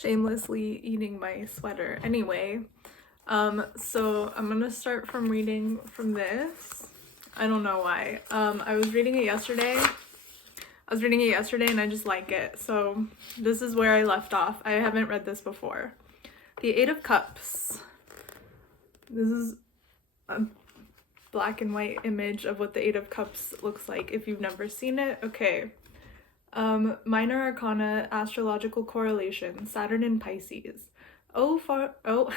shamelessly eating my sweater. Anyway, so I'm gonna start from reading from this. I don't know why. I was reading it yesterday and I just like it. So this is where I left off. I haven't read this before. The Eight of Cups. This is a black and white image of what the Eight of Cups looks like if you've never seen it. Okay. Minor Arcana, astrological correlation, Saturn in Pisces. Oh fart. Oh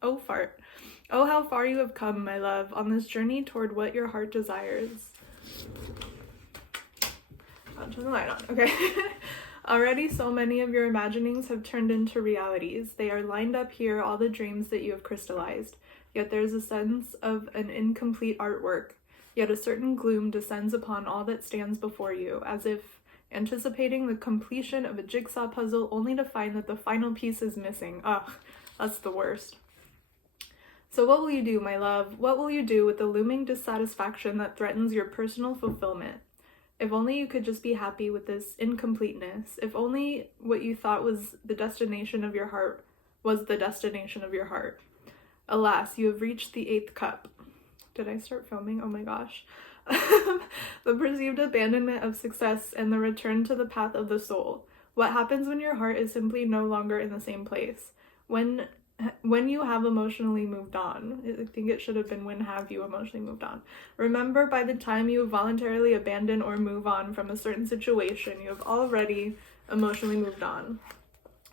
how far you have come, my love, on this journey toward what your heart desires. I'll turn the light on. Okay. Already so many of your imaginings have turned into realities. They are lined up here, all the dreams that you have crystallized. Yet there's a sense of an incomplete artwork. Yet a certain gloom descends upon all that stands before you, as if anticipating the completion of a jigsaw puzzle only to find that the final piece is missing. Ugh, that's the worst. So what will you do, my love? What will you do with the looming dissatisfaction that threatens your personal fulfillment? If only you could just be happy with this incompleteness. If only what you thought was the destination of your heart was the destination of your heart. Alas, you have reached the 8th cup. Did I start filming? Oh my gosh. The perceived abandonment of success and the return to the path of the soul. What happens when your heart is simply no longer in the same place? When you have emotionally moved on. I think it should have been when have you emotionally moved on. Remember, by the time you voluntarily abandon or move on from a certain situation, you have already emotionally moved on.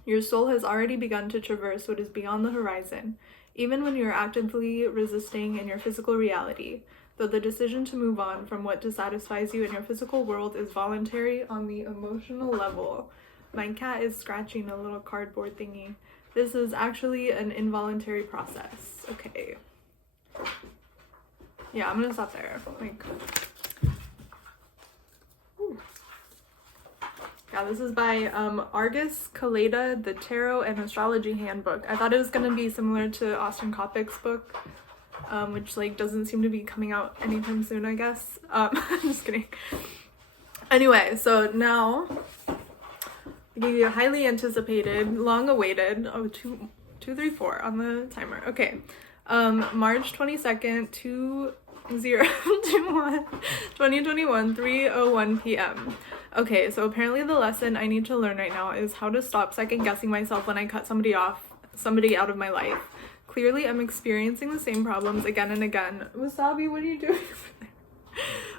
Your soul has already begun to traverse what is beyond the horizon, even when you are actively resisting in your physical reality. Though the decision to move on from what dissatisfies you in your physical world is voluntary on the emotional level. My cat is scratching a little cardboard thingy. This is actually an involuntary process. Okay. Yeah, I'm gonna stop there. Like, ooh. Yeah, this is by Argus Kaleda, the Tarot and Astrology Handbook. I thought it was gonna be similar to Austin Kopic's book, which like doesn't seem to be coming out anytime soon, I guess. Just kidding. Anyway, so now the highly anticipated, long awaited, 234 on the timer. Okay. March 22nd, 2021, 3:01 p.m. Okay, so apparently the lesson I need to learn right now is how to stop second guessing myself when I cut somebody out of my life. Clearly, I'm experiencing the same problems again and again. Wasabi, what are you doing?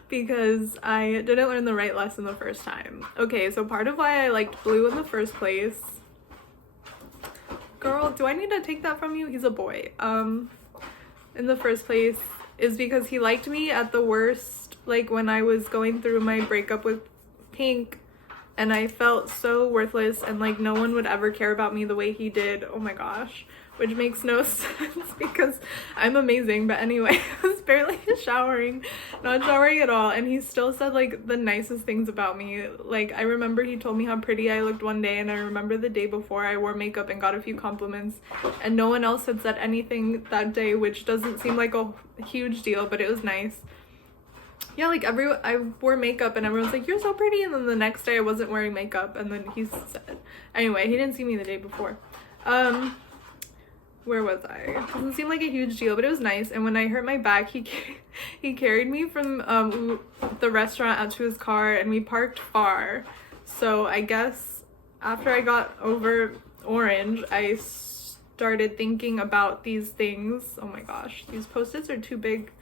Because I didn't learn the right lesson the first time. Okay, so part of why I liked Blue in the first place. Girl, do I need to take that from you? He's a boy. In the first place is because he liked me at the worst, like when I was going through my breakup with Pink and I felt so worthless and like no one would ever care about me the way he did. Oh my gosh. Which makes no sense because I'm amazing. But anyway, I was barely not showering at all, and he still said like the nicest things about me. Like, I remember he told me how pretty I looked one day, and I remember the day before I wore makeup and got a few compliments, and no one else had said anything that day, which doesn't seem like a huge deal, but it was nice. Yeah, like I wore makeup and everyone's like, you're so pretty, and then the next day I wasn't wearing makeup, and then he said, anyway, he didn't see me the day before. Where was I? Doesn't seem like a huge deal, but it was nice. And when I hurt my back, he carried me from the restaurant out to his car, and we parked far. So I guess after I got over Orange, I started thinking about these things. Oh my gosh, these Post-its are too big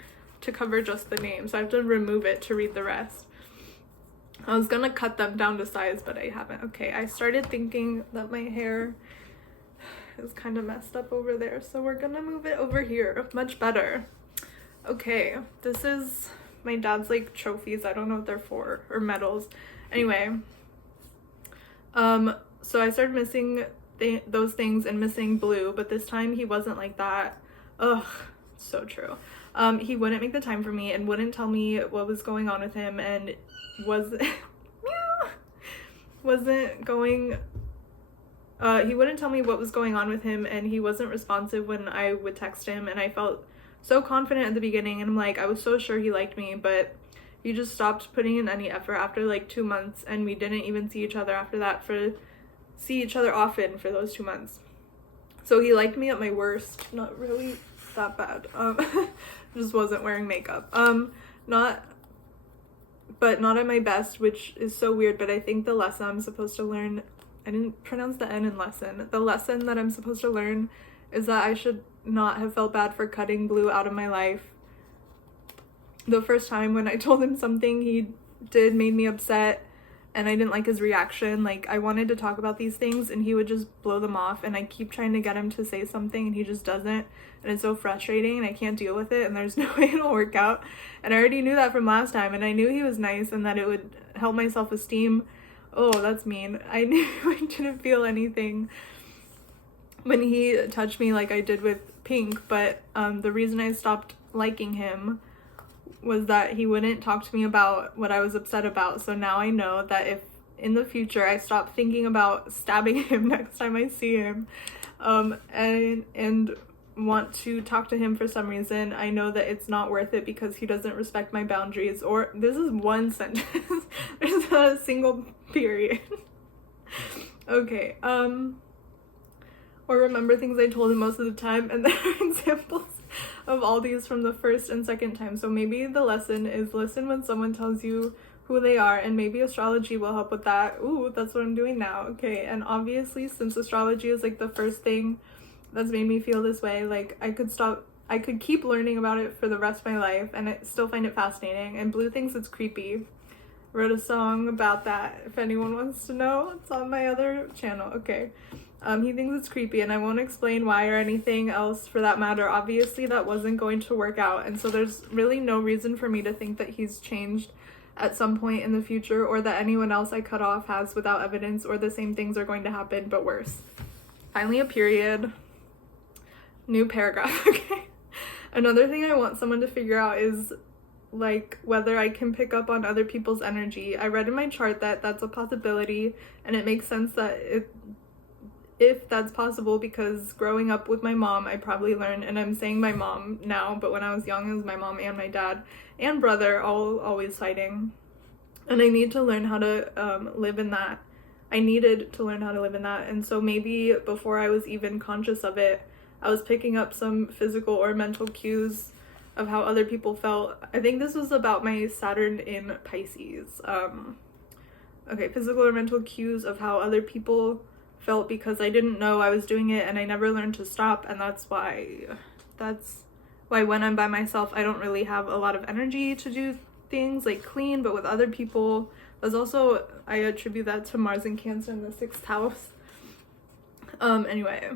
to cover just the name, so I have to remove it to read the rest. I was gonna cut them down to size, but I haven't. Okay, I started thinking that my hair is kind of messed up over there, so we're gonna move it over here. Much better. Okay, this is my dad's like trophies. I don't know what they're for, or medals. Anyway, so I started missing those things and missing Blue, but this time he wasn't like that. Ugh, so true. He wouldn't make the time for me and wouldn't tell me what was going on with him, and he wouldn't tell me what was going on with him, and he wasn't responsive when I would text him, and I felt so confident at the beginning, and I'm like, I was so sure he liked me, but he just stopped putting in any effort after like 2 months, and we didn't even see each other after that for see each other often for those 2 months. So he liked me at my worst, not really that bad. Just wasn't wearing makeup. Not at my best, which is so weird, but I think the lesson I'm supposed to learn, I didn't pronounce the N in lesson. The lesson that I'm supposed to learn is that I should not have felt bad for cutting Blue out of my life. The first time when I told him something he did made me upset, and I didn't like his reaction. Like, I wanted to talk about these things and he would just blow them off, and I keep trying to get him to say something and he just doesn't, and it's so frustrating and I can't deal with it, and there's no way it'll work out. And I already knew that from last time, and I knew he was nice and that it would help my self-esteem. Oh, that's mean. I knew I didn't feel anything when he touched me like I did with Pink, but the reason I stopped liking him was that he wouldn't talk to me about what I was upset about. So now I know that if in the future I stop thinking about stabbing him next time I see him, and want to talk to him for some reason, I know that it's not worth it because he doesn't respect my boundaries. Or this is one sentence. There's not a single period. Okay, or remember things I told him most of the time, and there are examples of all these from the first and second time. So maybe the lesson is listen when someone tells you who they are, and maybe astrology will help with that. Ooh, that's what I'm doing now. Okay, and obviously since astrology is like the first thing that's made me feel this way, like I could keep learning about it for the rest of my life and I still find it fascinating. And Blue thinks it's creepy. Wrote a song about that if anyone wants to know. It's on my other channel. Okay. He thinks it's creepy, and I won't explain why or anything else for that matter. Obviously that wasn't going to work out, and so there's really no reason for me to think that he's changed at some point in the future, or that anyone else I cut off has without evidence, or the same things are going to happen but worse. Finally a period. New paragraph. Okay. Another thing I want someone to figure out is like whether I can pick up on other people's energy. I read in my chart that that's a possibility, and it makes sense that if that's possible, because growing up with my mom, I probably learned, and I'm saying my mom now, but when I was young it was my mom and my dad and brother all always fighting, and I need to learn how to live in that. I needed to learn how to live in that, and so maybe before I was even conscious of it, I was picking up some physical or mental cues of how other people felt. I think this was about my Saturn in Pisces. Okay, physical or mental cues of how other people felt, because I didn't know I was doing it and I never learned to stop, and that's why when I'm by myself I don't really have a lot of energy to do things like clean. But with other people, there's also, I attribute that to Mars and Cancer in the 6th house. Anyway,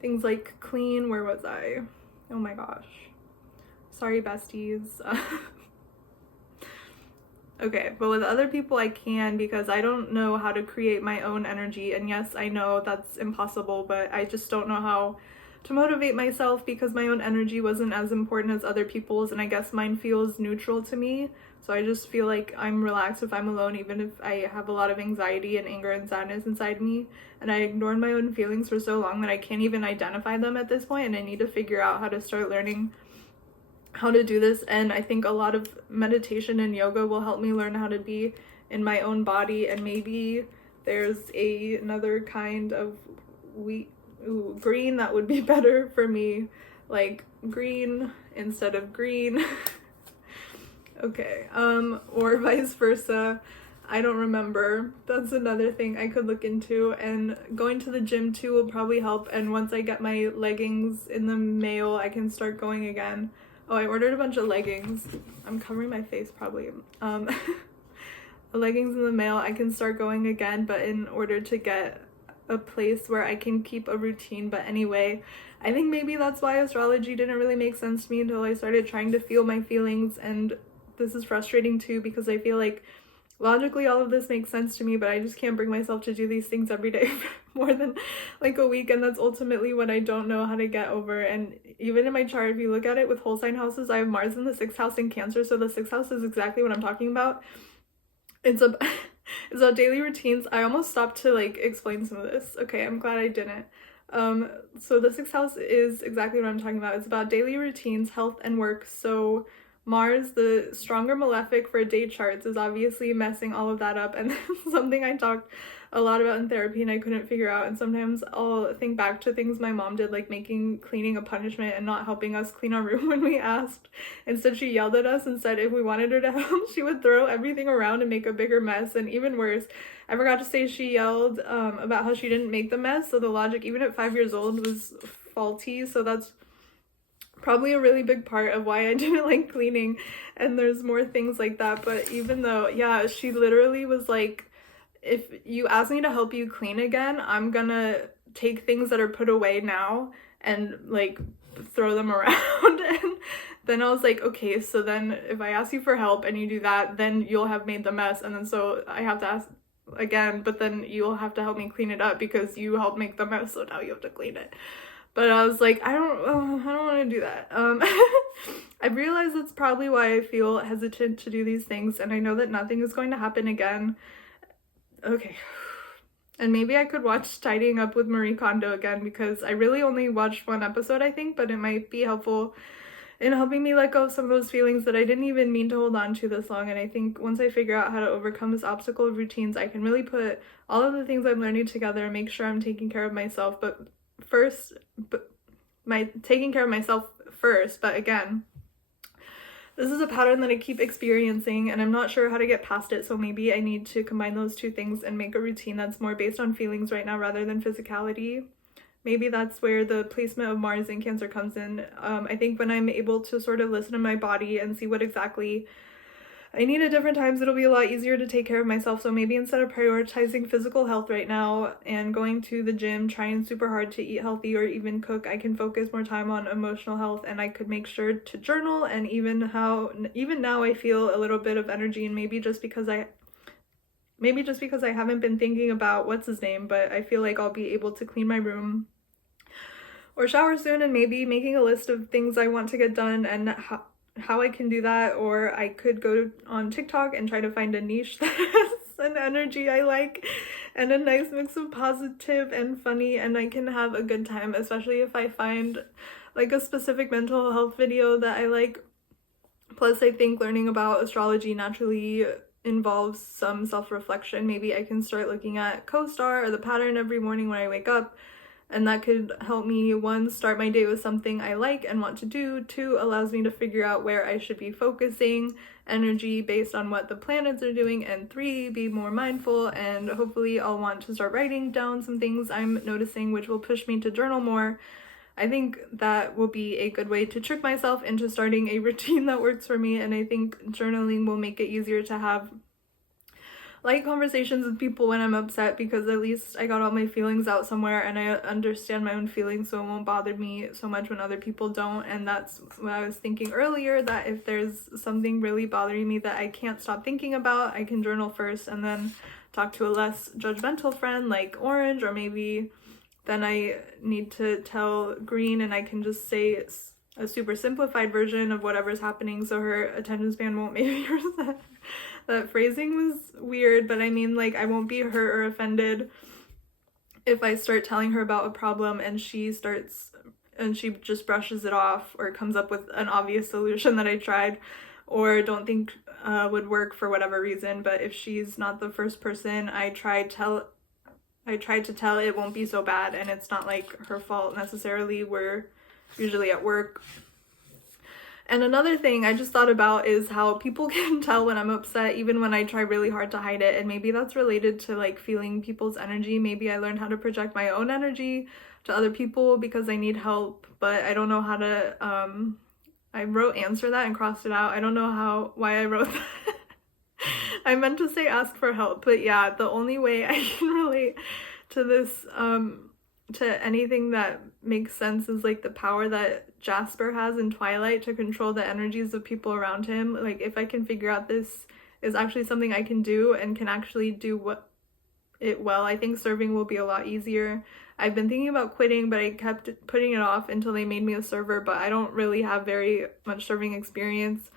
things like clean, where was I? Oh my gosh, sorry besties. Okay, but with other people I can, because I don't know how to create my own energy. And yes, I know that's impossible, but I just don't know how to motivate myself because my own energy wasn't as important as other people's, and I guess mine feels neutral to me. So I just feel like I'm relaxed if I'm alone, even if I have a lot of anxiety and anger and sadness inside me. And I ignored my own feelings for so long that I can't even identify them at this point, and I need to figure out how to start learning how to do this. And I think a lot of meditation and yoga will help me learn how to be in my own body. And maybe there's another kind of green that would be better for me, like green instead of green. Okay, or vice versa. I don't remember. That's another thing I could look into. And going to the gym too will probably help, and once I get my leggings in the mail I can start going again. Oh, I ordered a bunch of leggings. I'm covering my face probably. Leggings in the mail, I can start going again, but in order to get a place where I can keep a routine. But anyway, I think maybe that's why astrology didn't really make sense to me until I started trying to feel my feelings. And this is frustrating too, because I feel like logically all of this makes sense to me, but I just can't bring myself to do these things every day for more than like a week, and that's ultimately what I don't know how to get over. And even in my chart, if you look at it with whole sign houses, I have Mars in the 6th house in Cancer, so the 6th house is exactly what I'm talking about. It's about daily routines. I almost stopped to like explain some of this. Okay, I'm glad I didn't. So the 6th house is exactly what I'm talking about. It's about daily routines, health, and work. So Mars, the stronger malefic for date charts, is obviously messing all of that up, and something I talked a lot about in therapy and I couldn't figure out. And sometimes I'll think back to things my mom did, like making cleaning a punishment and not helping us clean our room when we asked. Instead, she yelled at us and said if we wanted her to help, she would throw everything around and make a bigger mess. And even worse, I forgot to say she yelled about how she didn't make the mess, so the logic, even at 5 years old, was faulty. So that's probably a really big part of why I didn't like cleaning, and there's more things like that. But even though, yeah, she literally was like, if you ask me to help you clean again, I'm gonna take things that are put away now and like throw them around. And then I was like, okay, so then if I ask you for help and you do that, then you'll have made the mess, and then so I have to ask again, but then you'll have to help me clean it up because you helped make the mess, so now you have to clean it. But I was like, I don't want to do that. I've realized that's probably why I feel hesitant to do these things, and I know that nothing is going to happen again. Okay. And maybe I could watch Tidying Up with Marie Kondo again, because I really only watched one episode, I think, but it might be helpful in helping me let go of some of those feelings that I didn't even mean to hold on to this long. And I think once I figure out how to overcome this obstacle of routines, I can really put all of the things I'm learning together and make sure I'm taking care of myself. But taking care of myself first. But again, this is a pattern that I keep experiencing, and I'm not sure how to get past it, so maybe I need to combine those two things and make a routine that's more based on feelings right now rather than physicality. Maybe that's where the placement of Mars in Cancer comes in. I think when I'm able to sort of listen to my body and see what exactly I need at different times, it'll be a lot easier to take care of myself. So maybe instead of prioritizing physical health right now and going to the gym, trying super hard to eat healthy or even cook, I can focus more time on emotional health, and I could make sure to journal. And even now I feel a little bit of energy, and maybe just because I haven't been thinking about what's his name, but I feel like I'll be able to clean my room or shower soon, and maybe making a list of things I want to get done and how I can do that. Or I could go on TikTok and try to find a niche that has an energy I like and a nice mix of positive and funny, and I can have a good time, especially if I find like a specific mental health video that I like. Plus, I think learning about astrology naturally involves some self-reflection. Maybe I can start looking at co-star or the pattern every morning when I wake up, and that could help me, 1, start my day with something I like and want to do, 2, allows me to figure out where I should be focusing energy based on what the planets are doing, and 3, be more mindful, and hopefully I'll want to start writing down some things I'm noticing, which will push me to journal more. I think that will be a good way to trick myself into starting a routine that works for me, and I think journaling will make it easier to have light conversations with people when I'm upset, because at least I got all my feelings out somewhere and I understand my own feelings, so it won't bother me so much when other people don't. And that's what I was thinking earlier, that if there's something really bothering me that I can't stop thinking about, I can journal first and then talk to a less judgmental friend like Orange, or maybe then I need to tell Green and I can just say a super simplified version of whatever's happening so her attention span won't maybe that phrasing was weird, but I mean, like, I won't be hurt or offended if I start telling her about a problem and she just brushes it off or comes up with an obvious solution that I tried or don't think would work for whatever reason. But if she's not the first person I tried to tell, it won't be so bad, and it's not like her fault necessarily. We're usually at work. And another thing I just thought about is how people can tell when I'm upset even when I try really hard to hide it, and maybe that's related to like feeling people's energy. Maybe I learned how to project my own energy to other people because I need help, but I don't know how to I wrote answer that and crossed it out. I don't know why I wrote that. I meant to say ask for help, but yeah, the only way I can relate to this to anything that makes sense is like the power that Jasper has in Twilight to control the energies of people around him. Like, if I can figure out this is actually something I can do and can actually do it well, I think serving will be a lot easier. I've been thinking about quitting, but I kept putting it off until they made me a server, but I don't really have very much serving experience.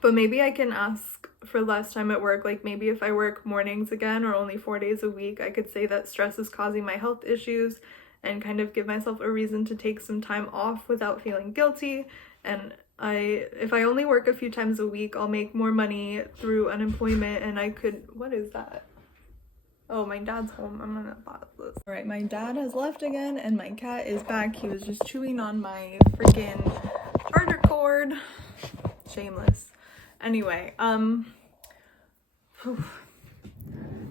But maybe I can ask for less time at work. Like, maybe if I work mornings again or only 4 days a week, I could say that stress is causing my health issues and kind of give myself a reason to take some time off without feeling guilty. And if I only work a few times a week, I'll make more money through unemployment, and I could, what is that? Oh, my dad's home. I'm gonna pause this. All right, my dad has left again, and my cat is back. He was just chewing on my freaking charger cord. Shameless. Anyway,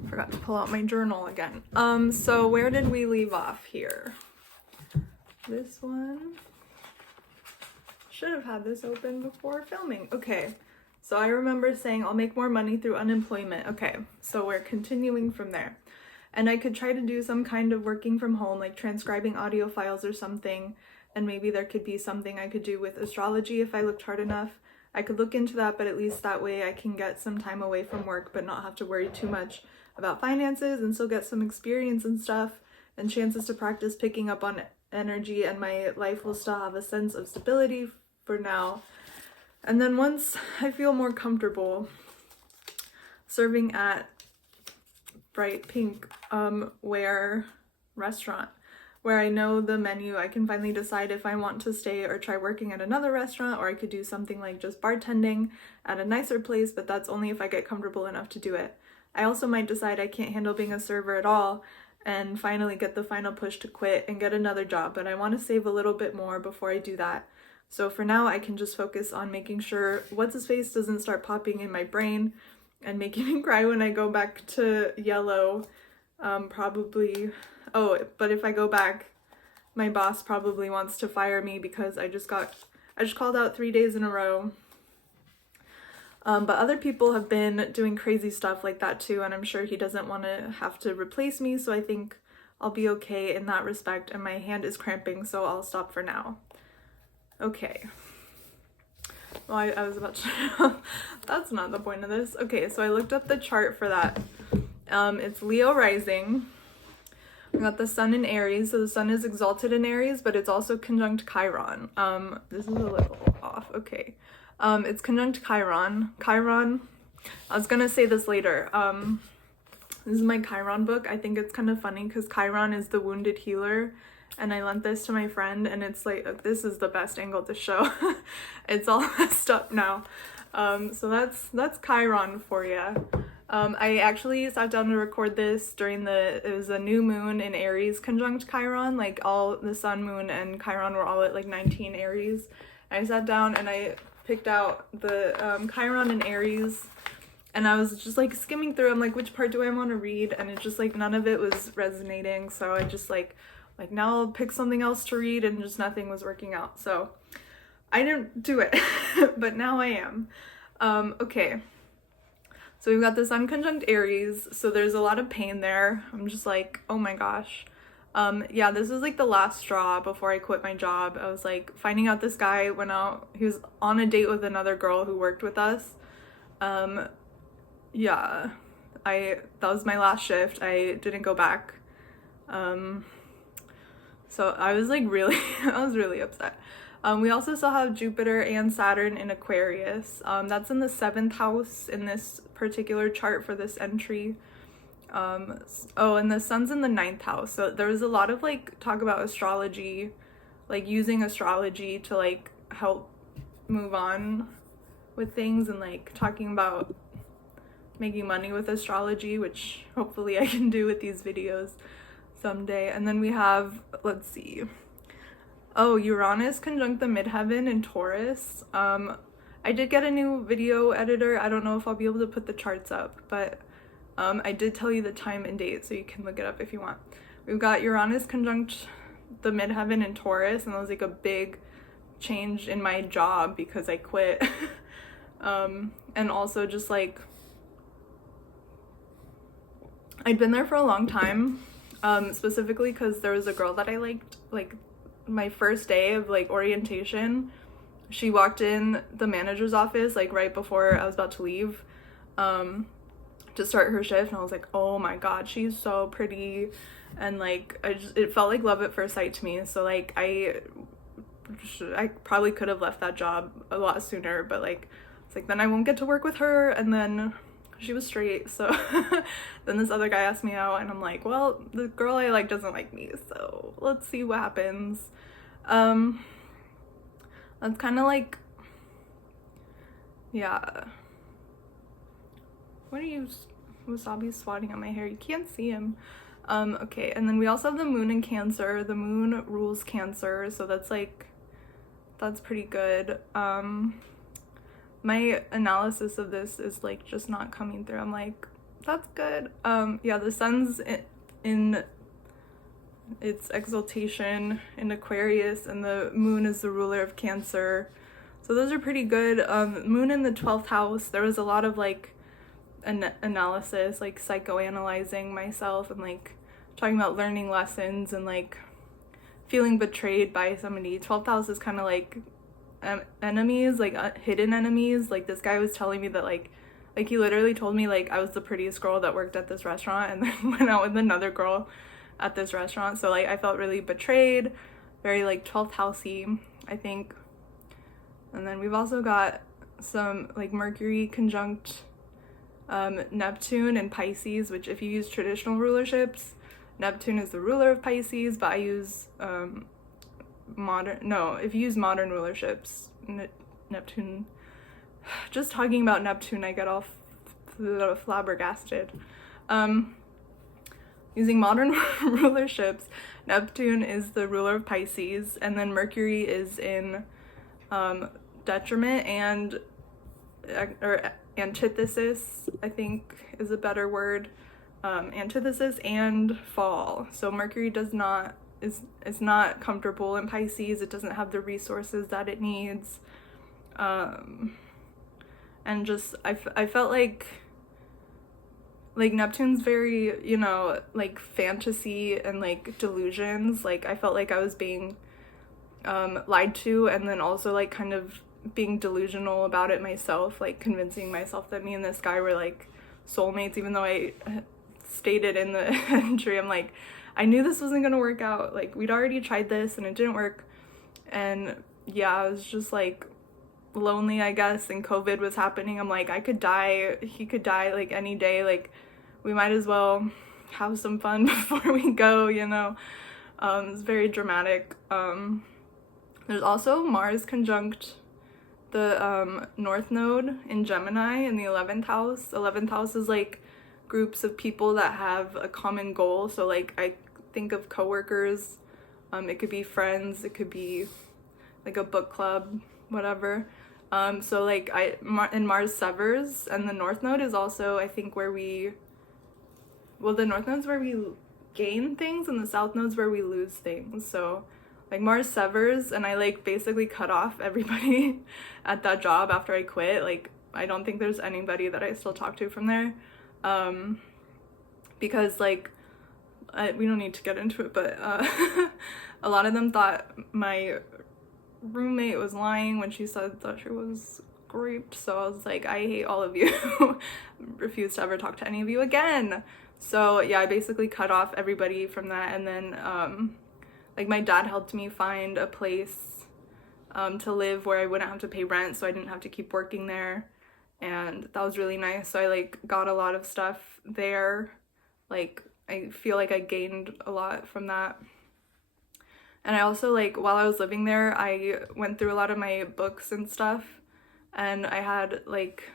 forgot to pull out my journal again. So where did we leave off here? This one. Should have had this open before filming. Okay, so I remember saying I'll make more money through unemployment. Okay, so we're continuing from there. And I could try to do some kind of working from home, like transcribing audio files or something, and maybe there could be something I could do with astrology if I looked hard enough. I could look into that, but at least that way I can get some time away from work but not have to worry too much about finances and still get some experience and stuff and chances to practice picking up on energy, and my life will still have a sense of stability for now. And then once I feel more comfortable serving at Bright Pink restaurant where I know the menu, I can finally decide if I want to stay or try working at another restaurant, or I could do something like just bartending at a nicer place, but that's only if I get comfortable enough to do it. I also might decide I can't handle being a server at all and finally get the final push to quit and get another job, but I want to save a little bit more before I do that. So for now, I can just focus on making sure what's-his-face doesn't start popping in my brain and making me cry when I go back to yellow. Probably, oh, but if I go back, my boss probably wants to fire me because I just called out 3 days in a row. But other people have been doing crazy stuff like that too, and I'm sure he doesn't want to have to replace me, so I think I'll be okay in that respect, and my hand is cramping, so I'll stop for now. Okay. Well, I was about to... That's not the point of this. Okay, so I looked up the chart for that. It's Leo rising. We got the sun in Aries, so the sun is exalted in Aries, but it's also conjunct Chiron. This is a little off. Okay. It's conjunct Chiron. Chiron, I was gonna say this later. This is my Chiron book. I think it's kind of funny because Chiron is the wounded healer, and I lent this to my friend, and it's like, this is the best angle to show. It's all messed up now. So that's Chiron for you. I actually sat down to record this during it was a new moon in Aries conjunct Chiron, like all the sun, moon, and Chiron were all at like 19 Aries. I sat down and I picked out the Chiron in Aries, and I was just like skimming through. I'm like, which part do I want to read? And it just like none of it was resonating, so I just like now I'll pick something else to read, and just nothing was working out. So I didn't do it, but now I am. Okay. So we've got the sun conjunct Aries, so there's a lot of pain there. I'm just like, oh my gosh. Yeah, this was like the last straw before I quit my job. I was like finding out this guy went out, he was on a date with another girl who worked with us. Yeah, that was my last shift. I didn't go back. So I was like really, I was really upset. We also still have Jupiter and Saturn in Aquarius. That's in the 7th house in this particular chart for this entry. Oh, and the sun's in the 9th house. So there was a lot of like talk about astrology, like using astrology to like help move on with things, and like talking about making money with astrology, which hopefully I can do with these videos someday. And then we have, let's see. Oh, Uranus conjunct the midheaven in Taurus. I did get a new video editor. I don't know if I'll be able to put the charts up, but I did tell you the time and date, so you can look it up if you want. We've got Uranus conjunct the midheaven in Taurus, and that was like a big change in my job because I quit. And also just like, I'd been there for a long time, specifically because there was a girl that I liked, like my first day of like orientation. She walked in the manager's office like right before I was about to leave to start her shift, and I was like, oh my god, she's so pretty, and like it felt like love at first sight to me. So like I probably could have left that job a lot sooner, but like it's like then I won't get to work with her, and then she was straight, so then this other guy asked me out, and I'm like, well, the girl I like doesn't like me, so let's see what happens. That's kind of like Yeah. What are you, Wasabi, swatting at my hair? You can't see him. Okay, and then we also have the moon in Cancer. The moon rules Cancer, so that's pretty good. My analysis of this is like just not coming through. I'm like, that's good. Yeah, the sun's in its exaltation in Aquarius, and the moon is the ruler of Cancer. So those are pretty good. Moon in the 12th house, there was a lot of like analysis, like psychoanalyzing myself and like talking about learning lessons and like feeling betrayed by somebody. 12th house is kind of like enemies, like hidden enemies. Like this guy was telling me that like he literally told me like I was the prettiest girl that worked at this restaurant, and then went out with another girl at this restaurant. So like I felt really betrayed, very like 12th housey, I think. And then we've also got some like Mercury conjunct Neptune and Pisces, which if you use traditional rulerships, Neptune is the ruler of Pisces, but I use if you use modern rulerships, Neptune, just talking about Neptune I get all flabbergasted. Using modern rulerships, Neptune is the ruler of Pisces, and then Mercury is in detriment and or antithesis, I think is a better word. Antithesis and fall. So Mercury is not comfortable in Pisces. It doesn't have the resources that it needs. And just I felt like Neptune's very, you know, like fantasy and like delusions. Like I felt like I was being lied to, and then also like kind of being delusional about it myself, like convincing myself that me and this guy were like soulmates, even though I stated in the entry, I'm like, I knew this wasn't gonna work out. Like we'd already tried this and it didn't work. And yeah, I was just like lonely, I guess, and COVID was happening. I'm like, I could die, he could die like any day. Like we might as well have some fun before we go, you know. It's very dramatic. There's also Mars conjunct the North Node in Gemini in the 11th house. 11th house is like groups of people that have a common goal. So like I think of coworkers, it could be friends, it could be like a book club, whatever. So like and Mars severs, and the North Node is also, I think, the North Node's where we gain things, and the South Node's where we lose things. So like Mars severs, and I like basically cut off everybody at that job after I quit. Like I don't think there's anybody that I still talk to from there, because like we don't need to get into it, but a lot of them thought my roommate was lying when she said that she was raped. So I was like, I hate all of you. Refuse to ever talk to any of you again. So yeah, I basically cut off everybody from that. And then like my dad helped me find a place to live where I wouldn't have to pay rent, so I didn't have to keep working there, and that was really nice. So I like got a lot of stuff there. Like I feel like I gained a lot from that. And I also, like, while I was living there, I went through a lot of my books and stuff, and I had like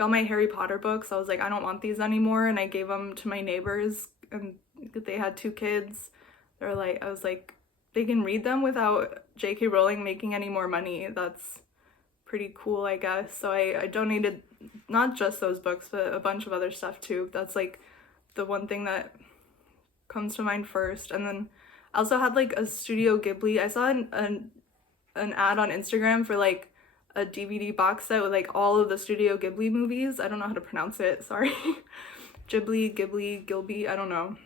all my Harry Potter books. I was like, I don't want these anymore, and I gave them to my neighbors, and they had 2 kids. They're like, I was like, they can read them without J.K. Rowling making any more money. That's pretty cool, I guess. So I donated not just those books, but a bunch of other stuff too. That's like the one thing that comes to mind first. And then I also had like a Studio Ghibli. I saw an ad on Instagram for like a DVD box set with like all of the Studio Ghibli movies. I don't know how to pronounce it, sorry. Ghibli, I don't know.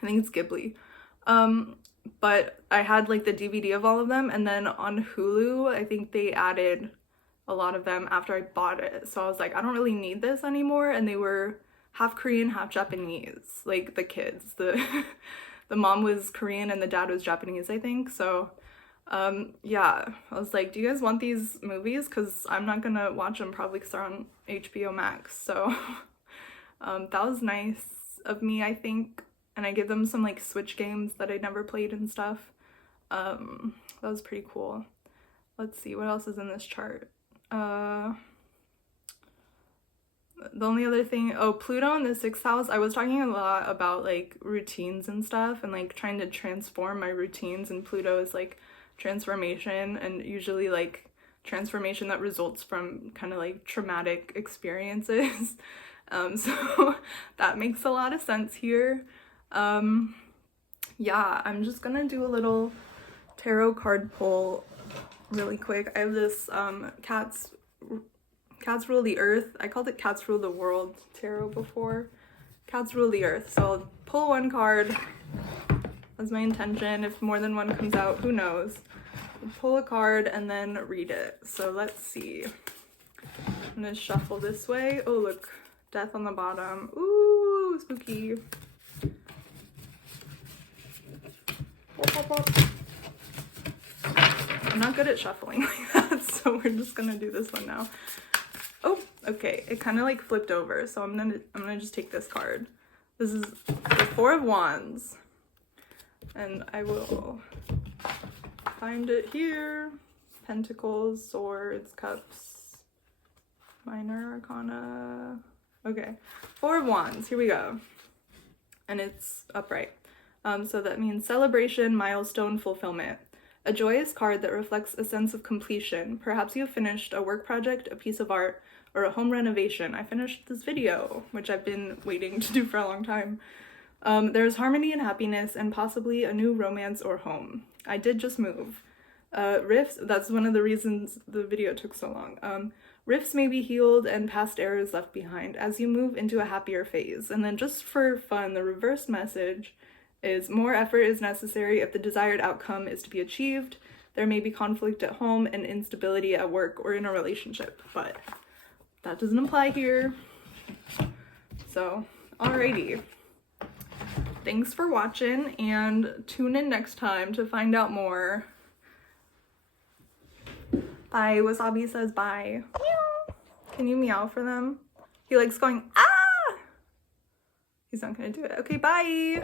I think it's Ghibli. But I had like the DVD of all of them, and then on Hulu, I think they added a lot of them after I bought it. So I was like, I don't really need this anymore. And they were half Korean, half Japanese, like the kids. The mom was Korean and the dad was Japanese, I think. So yeah, I was like, do you guys want these movies? Because I'm not gonna watch them probably because they're on HBO Max. So that was nice of me, I think. And I gave them some like Switch games that I never played and stuff. That was pretty cool. Let's see, what else is in this chart? The only other thing, oh, Pluto in the 6th house. I was talking a lot about like routines and stuff and like trying to transform my routines, and Pluto is like transformation, and usually like transformation that results from kind of like traumatic experiences. So that makes a lot of sense here. Yeah, I'm just gonna do a little tarot card pull really quick. I have this Cats Rule the Earth. I called it Cats Rule the World tarot before. Cats Rule the Earth. So I'll pull one card. That's my intention. If more than one comes out, who knows? I'll pull a card and then read it. So let's see. I'm gonna shuffle this way. Oh, look. Death on the bottom. Ooh, spooky. I'm not good at shuffling like that, so we're just gonna do this one now. Oh, okay. It kind of like flipped over, so I'm gonna just take this card. This is the Four of Wands, and I will find it here. Pentacles, Swords, Cups, Minor Arcana. Okay, Four of Wands. Here we go, and it's upright. So that means celebration, milestone, fulfillment. A joyous card that reflects a sense of completion. Perhaps you have finished a work project, a piece of art, or a home renovation. I finished this video, which I've been waiting to do for a long time. There's harmony and happiness, and possibly a new romance or home. I did just move. Rifts, that's one of the reasons the video took so long. Rifts may be healed and past errors left behind as you move into a happier phase. And then just for fun, the reverse message is more effort is necessary if the desired outcome is to be achieved. There may be conflict at home and instability at work or in a relationship, but that doesn't apply here. So, alrighty. Thanks for watching, and tune in next time to find out more. Bye. Wasabi says bye. Meow. Can you meow for them? He likes going, ah! He's not gonna do it. Okay, bye.